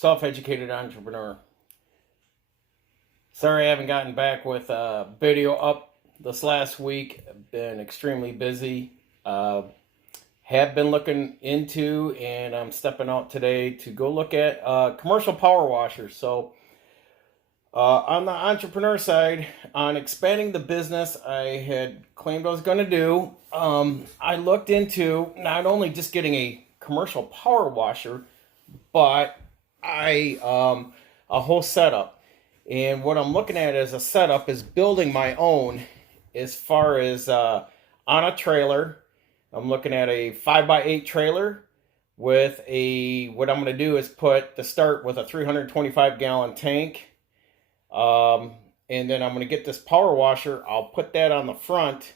self-educated entrepreneur. Sorry I haven't gotten back with a video up this last week. I've been extremely busy. Have been looking into, and I'm stepping out today to go look at commercial power washers. So on the entrepreneur side, on expanding the business I had claimed I was going to do, I looked into not only just getting a commercial power washer, but a whole setup. And what I'm looking at as a setup is building my own as far as on a trailer. I'm looking at a 5x8 trailer with what I'm going to do is start with a 325 gallon tank. And then I'm going to get this power washer. I'll put that on the front,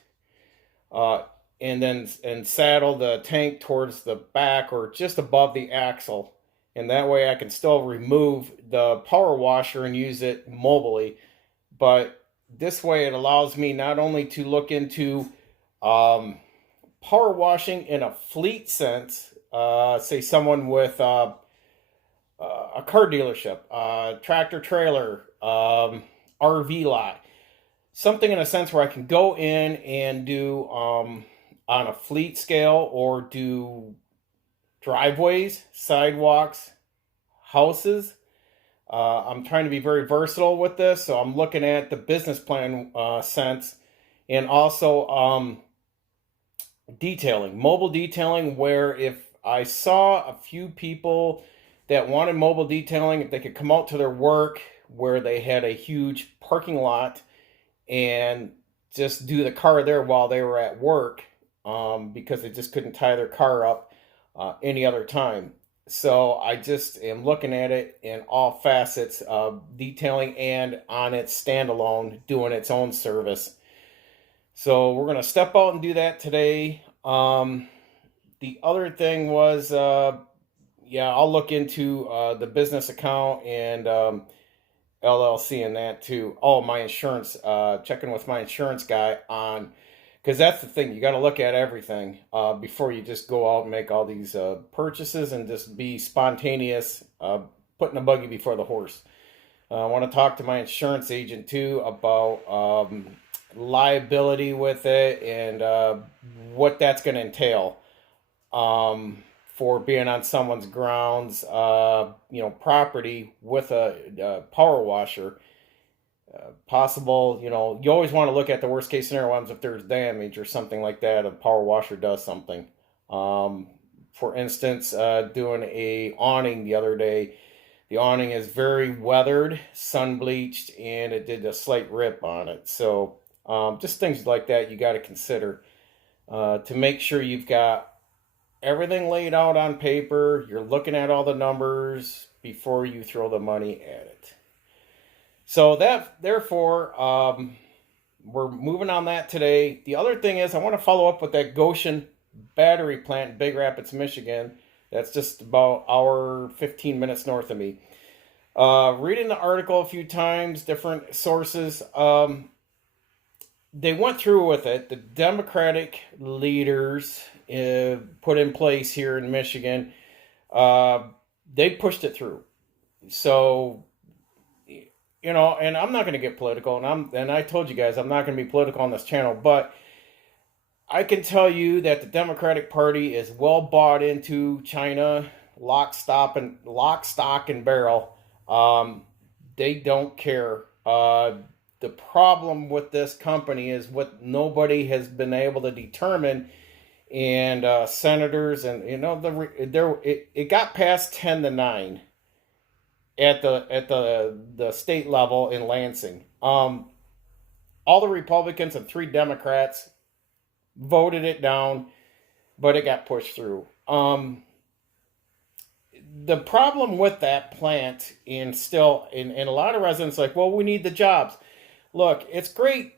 and saddle the tank towards the back or just above the axle. And that way I can still remove the power washer and use it mobily. But this way it allows me not only to look into power washing in a fleet sense, say someone with a car dealership, tractor trailer, RV lot, something in a sense where I can go in and do on a fleet scale, or do driveways, sidewalks, houses. I'm trying to be very versatile with this, so I'm looking at the business plan sense, and also detailing, mobile detailing, where if I saw a few people that wanted mobile detailing, if they could come out to their work where they had a huge parking lot and just do the car there while they were at work, because they just couldn't tie their car up any other time. So I just am looking at it in all facets of detailing and on its standalone, doing its own service. So we're going to step out and do that today. The other thing was, I'll look into the business account and LLC and that too. Oh, my insurance, checking with my insurance guy on, because that's the thing, you got to look at everything before you just go out and make all these purchases and just be spontaneous, putting a buggy before the horse. I want to talk to my insurance agent too about liability with it and what that's going to entail for being on someone's grounds, property with a power washer. Possible, you always want to look at the worst case scenario ones if there's damage or something like that. A power washer does something. For instance, doing a awning the other day. The awning is very weathered, sun bleached, and it did a slight rip on it. So just things like that you got to consider to make sure you've got everything laid out on paper. You're looking at all the numbers before you throw the money at it. So therefore, we're moving on that today. The other thing is I want to follow up with that Gotion battery plant in Big Rapids, Michigan. That's just about an hour, 15 minutes north of me. Reading the article a few times, different sources. They went through with it. The Democratic leaders put in place here in Michigan. They pushed it through. So, and I'm not going to get political, and I told you guys I'm not going to be political on this channel, but I can tell you that the Democratic Party is well bought into China, lock, stock, and barrel. They don't care. The problem with this company is what nobody has been able to determine, and senators, and it got past 10-9 at the state level in Lansing. All the Republicans and 3 Democrats voted it down, but it got pushed through. The problem with that plant, and still, in a lot of residents like, well, we need the jobs. Look, it's great.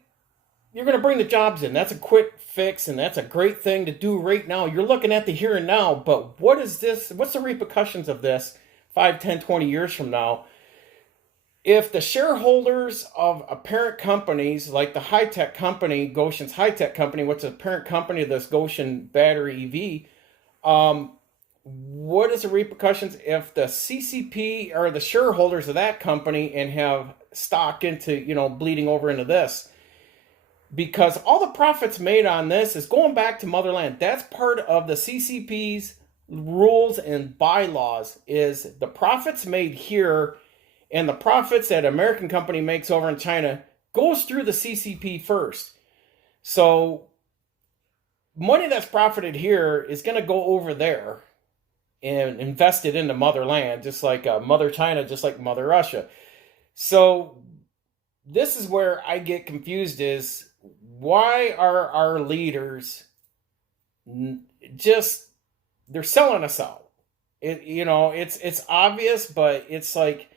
You're going to bring the jobs in. That's a quick fix, and that's a great thing to do right now. You're looking at the here and now, but what is this? What's the repercussions of this 5, 10, 20 years from now? If the shareholders of a parent companies like the high-tech company, Gotion's high-tech company, what's a parent company of this Gotion battery EV, what is the repercussions if the CCP are the shareholders of that company and have stock into, bleeding over into this? Because all the profits made on this is going back to motherland. That's part of the CCP's rules and bylaws, is the profits made here and the profits that an American company makes over in China goes through the CCP first. So money that's profited here is going to go over there and invested into motherland, just like Mother China, just like Mother Russia. So this is where I get confused, is why are our leaders just, they're selling us out? It's obvious, but it's like,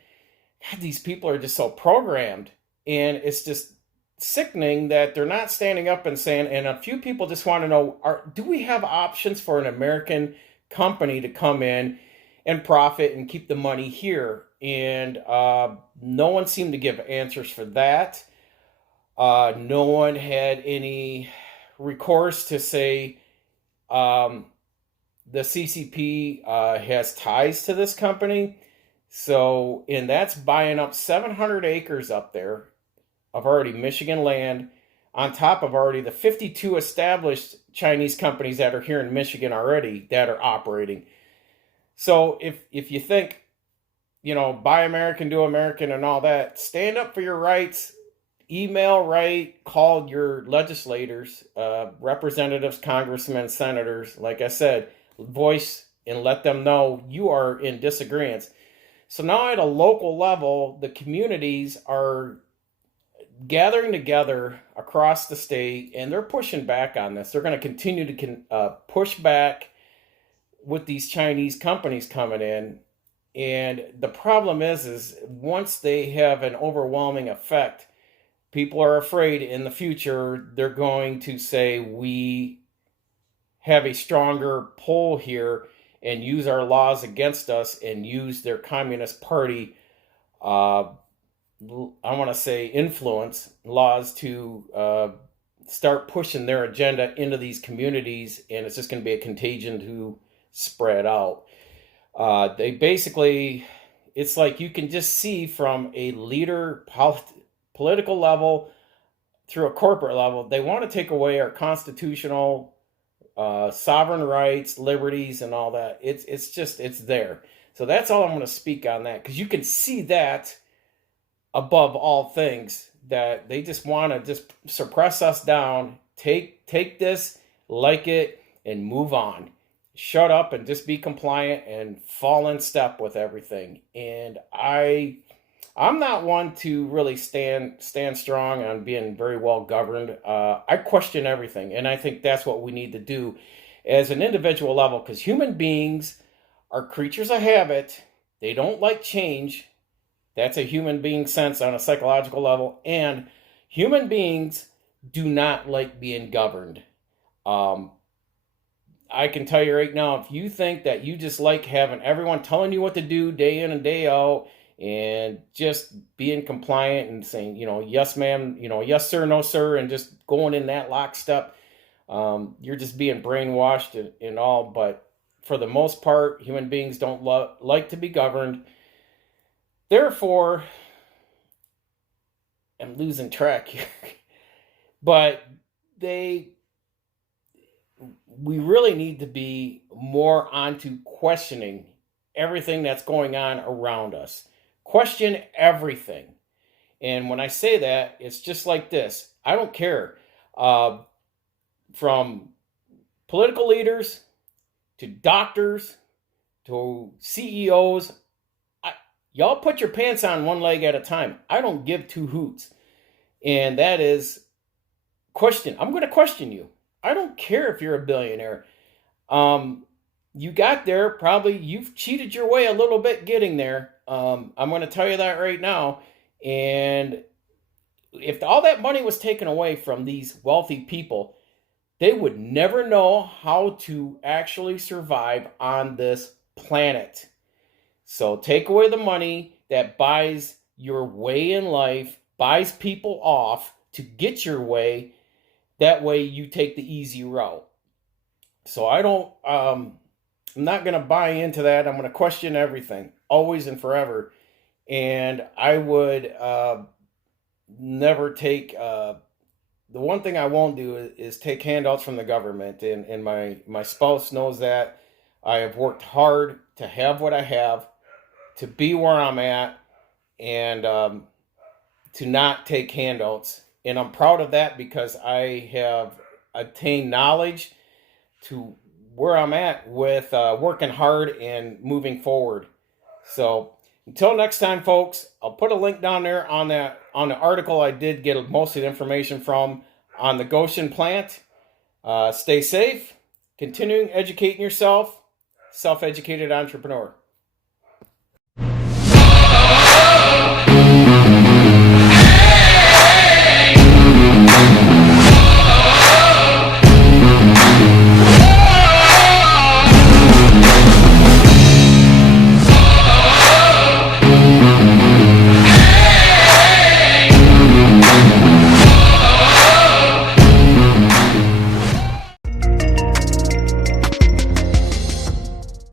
God, these people are just so programmed, and it's just sickening that they're not standing up and saying. And a few people just want to know: do we have options for an American company to come in and profit and keep the money here? And no one seemed to give answers for that. No one had any recourse to say the CCP has ties to this company. So, and that's buying up 700 acres up there of already Michigan land, on top of already the 52 established Chinese companies that are here in Michigan already that are operating. So if you think, buy American, do American and all that, stand up for your rights, email, write, call your legislators, representatives, congressmen, senators, like I said, voice and let them know you are in disagreement. So now at a local level, the communities are gathering together across the state, and they're pushing back on this. They're going to continue to push back with these Chinese companies coming in. And the problem is once they have an overwhelming effect, people are afraid in the future they're going to say, we have a stronger pull here, and use our laws against us, and use their Communist Party, I want to say, influence laws to start pushing their agenda into these communities, and it's just going to be a contagion to spread out. They basically, it's like you can just see from a leader, political level, through a corporate level, they want to take away our constitutional sovereign rights, liberties, and all that. It's there. So that's all I'm going to speak on that, because you can see that above all things, that they just want to just suppress us down, take this, like it, and move on. Shut up and just be compliant and fall in step with everything. And I'm not one to really stand strong on being very well governed. I question everything, and I think that's what we need to do as an individual level, because human beings are creatures of habit. They don't like change. That's a human being sense on a psychological level, and human beings do not like being governed. I can tell you right now, if you think that you just like having everyone telling you what to do day in and day out, and just being compliant and saying, yes, ma'am, yes, sir, no, sir, and just going in that lockstep, you're just being brainwashed and all. But for the most part, human beings don't like to be governed. Therefore, I'm losing track here. But we really need to be more onto questioning everything that's going on around us. Question everything. And when I say that, it's just like this. I don't care. From political leaders to doctors to CEOs, y'all put your pants on one leg at a time. I don't give two hoots. And that is question. I'm going to question you. I don't care if you're a billionaire. You got there, probably you've cheated your way a little bit getting there. I'm going to tell you that right now. And if all that money was taken away from these wealthy people, they would never know how to actually survive on this planet. So take away the money that buys your way in life, buys people off to get your way. That way you take the easy route. So I don't I'm not going to buy into that. I'm going to question everything, always and forever. And I would never take. The one thing I won't do is take handouts from the government, and my spouse knows that. I have worked hard to have what I have, to be where I'm at, and to not take handouts. And I'm proud of that because I have attained knowledge to where I'm at with working hard and moving forward. So until next time, folks, I'll put a link down there on the article I did get most of the information from on the Gotion plant. Stay safe, continuing educating yourself, self-educated entrepreneur.